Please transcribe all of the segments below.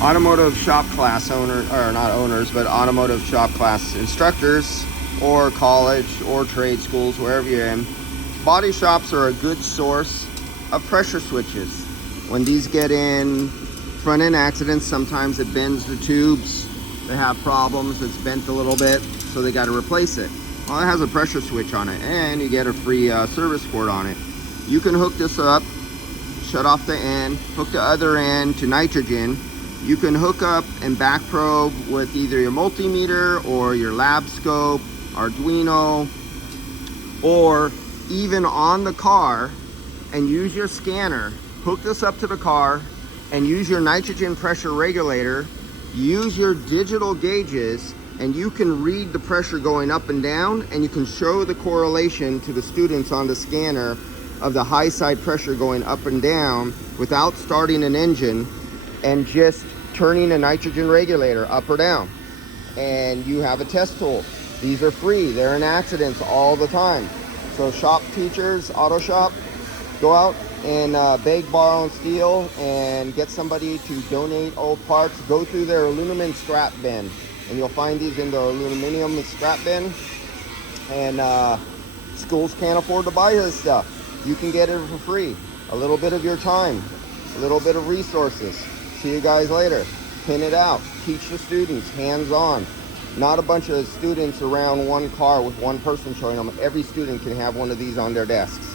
automotive shop class owner, or not owners, but automotive shop class instructors, or college or trade schools, wherever you're in, body shops are a good source of pressure switches. When these get in front end accidents, sometimes it bends the tubes. They have problems, it's bent a little bit, so they got to replace it. Well, it has a pressure switch on it, and you get a free service port on it. You can hook this up, shut off the end, hook the other end to nitrogen. You can hook up and back probe with either your multimeter or your lab scope, Arduino, or even on the car, and use your scanner. Hook this up to the car and use your nitrogen pressure regulator. Use your digital gauges, and you can read the pressure going up and down, and you can show the correlation to the students on the scanner of the high side pressure going up and down without starting an engine and just turning a nitrogen regulator up or down. And you have a test tool. These are free. They're in accidents all the time. So shop teachers, auto shop, go out and beg, borrow, and steal, and get somebody to donate old parts. Go through their aluminum scrap bin, and you'll find these in the aluminum scrap bin. And schools can't afford to buy this stuff. You can get it for free. A little bit of your time, a little bit of resources. See you guys later. Pin it out. Teach the students, hands-on. Not a bunch of students around one car with one person showing them. Every student can have one of these on their desks.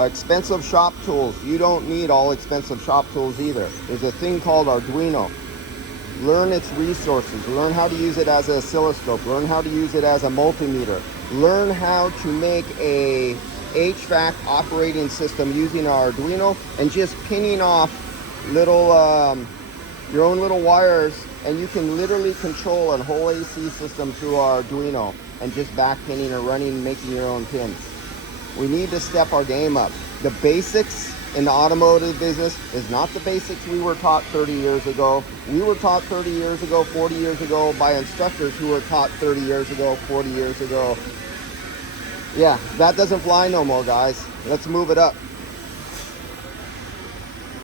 Expensive shop tools. You don't need all expensive shop tools either. There's a thing called Arduino. Learn its resources. Learn how to use it as an oscilloscope. Learn how to use it as a multimeter. Learn how to make a HVAC operating system using our Arduino, and just pinning off little your own little wires, and you can literally control a whole AC system through our Arduino, and just back pinning or running, making your own pins. We need to step our game up. The basics in the automotive business is not the basics we were taught 30 years ago. We were taught 30 years ago, 40 years ago by instructors who were taught 30 years ago, 40 years ago. Yeah, that doesn't fly no more, guys. Let's move it up.